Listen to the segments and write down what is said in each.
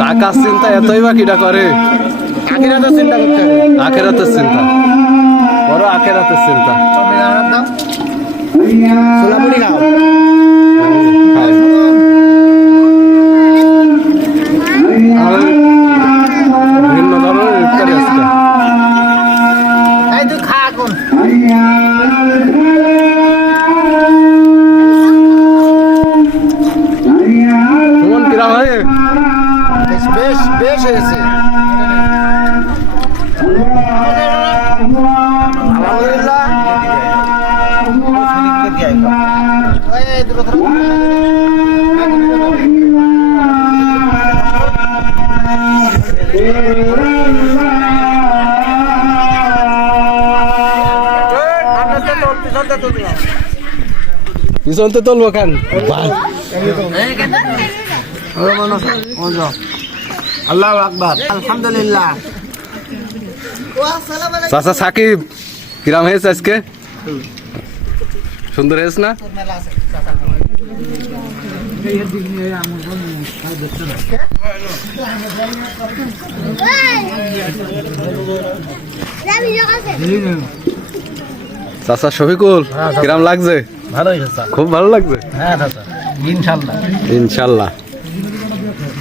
টাকার চিন্তা এতই বা কিটা করে? আখিরাতের চিন্তা করতে হবে। আখেরাতের চিন্তা। বড় আখেরাতের চিন্তা। সোলাপুরি খাও ভিন্ন ধরনের ইফতারি আজকে তুই খা এখন। বেশ বেশ বেশ হয়েছে আলহামদুলিল্লাহ এই দুটো ধরো। পিছন তো তুলবো কেন আল্লাহ আকবার। আলহামদুলিল্লাহ। চাচা সাকিব কিরাম হয়েছে আজকে? সুন্দর হয়েছে না? চাচা শফিকুল কিরাম লাগছে? ভালো হয়েছে খুব ভালো লাগছে? হ্যাঁ দাদা ইনশাল্লাহ। ইনশাল্লাহ।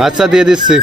আচ্ছা দিয়ে দিচ্ছি